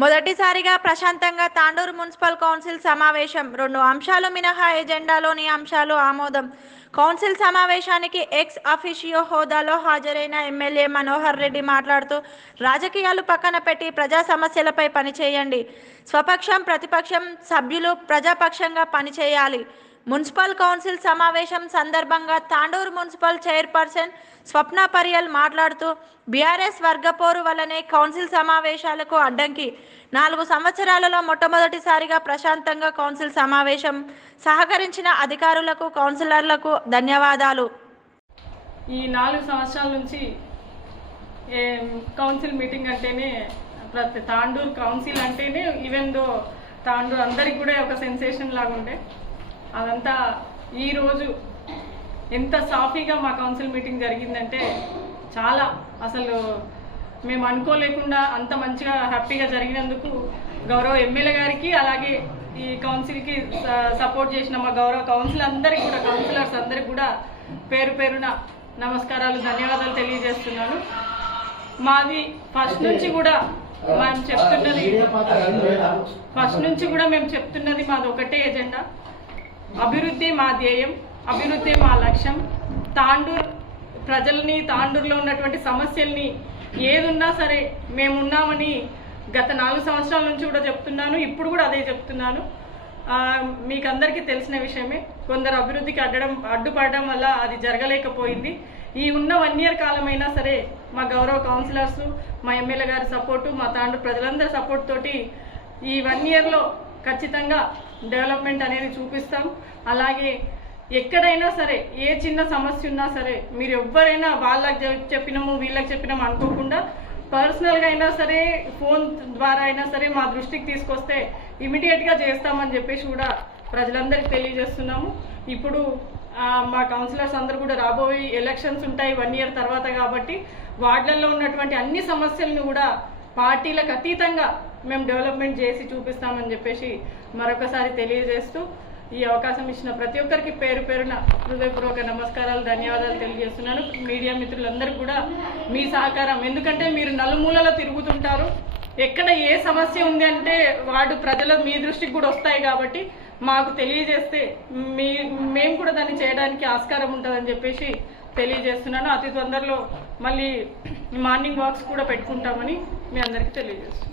మొదటిసారిగా ప్రశాంతంగా Tandur municipal council సమావేశం. రెండు అంశాలు మినహా ఎజెండాలోని అంశాలు ఆమోదం. కౌన్సిల్ సమావేశానికి ఎక్స్ అఫిషియో హోదాలో హాజరైన ఎమ్మెల్యే మనోహర్ రెడ్డి మాట్లాడుతూ రాజకీయాలు పక్కన పెట్టి ప్రజా సమస్యలపై పనిచేయండి. స్వపక్షం ప్రతిపక్షం సభ్యులు ప్రజాపక్షంగా పనిచేయాలి. మున్సిపల్ కౌన్సిల్ సమావేశం సందర్భంగా తాండూరు మున్సిపల్ చైర్పర్సన్ స్వప్న పరియల్ మాట్లాడుతూ బీఆర్ఎస్ వర్గపోరు వల్లనే కౌన్సిల్ సమావేశాలకు అడ్డంకి. నాలుగు సంవత్సరాలలో మొట్టమొదటిసారిగా ప్రశాంతంగా కౌన్సిల్ సమావేశం సహకరించిన అధికారులకు కౌన్సిలర్లకు ధన్యవాదాలు. ఈ నాలుగు సంవత్సరాల నుంచి కౌన్సిల్ మీటింగ్ అంటేనే ప్రతి తాండూర్ కౌన్సిల్ అంటేనే ఈవెన్ దో తాండూర్ అందరికి కూడా ఒక సెన్సేషన్ లాగా ఉండే అదంతా ఈరోజు ఎంత సాఫీగా మా కౌన్సిల్ మీటింగ్ జరిగిందంటే చాలా. అసలు మేము అనుకోలేకుండా అంత మంచిగా హ్యాపీగా జరిగినందుకు గౌరవ ఎమ్మెల్యే గారికి అలాగే ఈ కౌన్సిల్కి సపోర్ట్ చేసిన మా గౌరవ కౌన్సిల్ అందరికి కూడా కౌన్సిలర్స్ అందరికి కూడా పేరు పేరున నమస్కారాలు ధన్యవాదాలు తెలియజేస్తున్నాను. మాది ఫస్ట్ నుంచి కూడా మేము చెప్తున్నది ఫస్ట్ నుంచి కూడా మేము చెప్తున్నది మాది ఒకటే ఎజెండా అభివృద్ధి మా ధ్యేయం అభివృద్ధి మా లక్ష్యం. తాండూర్ ప్రజల్ని తాండూరులో ఉన్నటువంటి సమస్యల్ని ఏదున్నా సరే మేమున్నామని గత నాలుగు సంవత్సరాల నుంచి కూడా చెప్తున్నాను ఇప్పుడు కూడా అదే చెప్తున్నాను. మీకు అందరికీ తెలిసిన విషయమే కొందరు అభివృద్ధికి అడ్డడం అడ్డుపడడం వల్ల అది జరగలేకపోయింది. ఈ ఉన్న వన్ ఇయర్ కాలమైనా సరే మా గౌరవ కౌన్సిలర్స్ మా ఎమ్మెల్యే గారి సపోర్టు మా తాండూరు ప్రజలందరి సపోర్ట్ తోటి ఈ వన్ ఇయర్లో ఖచ్చితంగా డెవలప్మెంట్ అనేది చూపిస్తాం. అలాగే ఎక్కడైనా సరే ఏ చిన్న సమస్య ఉన్నా సరే మీరు ఎవరైనా వాళ్ళకి చెప్పినాము వీళ్ళకి చెప్పినాము అనుకోకుండా పర్సనల్గా అయినా సరే ఫోన్ ద్వారా అయినా సరే మా దృష్టికి తీసుకొస్తే ఇమీడియట్గా చేస్తామని చెప్పేసి కూడా ప్రజలందరికీ తెలియజేస్తున్నాము. ఇప్పుడు మా కౌన్సిలర్స్ అందరూ కూడా రాబోయే ఎలక్షన్స్ ఉంటాయి వన్ ఇయర్ తర్వాత కాబట్టి వార్డులలో ఉన్నటువంటి అన్ని సమస్యలను కూడా పార్టీలకు అతీతంగా మేము డెవలప్మెంట్ చేసి చూపిస్తామని చెప్పేసి మరొకసారి తెలియజేస్తూ ఈ అవకాశం ఇచ్చిన ప్రతి ఒక్కరికి పేరు పేరున హృదయపూర్వక నమస్కారాలు ధన్యవాదాలు తెలియజేస్తున్నాను. మీడియా మిత్రులందరూ కూడా మీ సహకారం. ఎందుకంటే మీరు నలుమూలలో తిరుగుతుంటారు. ఎక్కడ ఏ సమస్య ఉంది అంటే వాడు ప్రజల మీ దృష్టికి కూడా వస్తాయి కాబట్టి మాకు తెలియజేస్తే మీ మేము కూడా దాన్ని చేయడానికి ఆస్కారం ఉంటుందని చెప్పేసి తెలియజేస్తున్నాను. అతి తొందరలో మళ్ళీ మార్నింగ్ వాక్స్ కూడా పెట్టుకుంటామని మీ అందరికీ తెలియజేస్తున్నాను.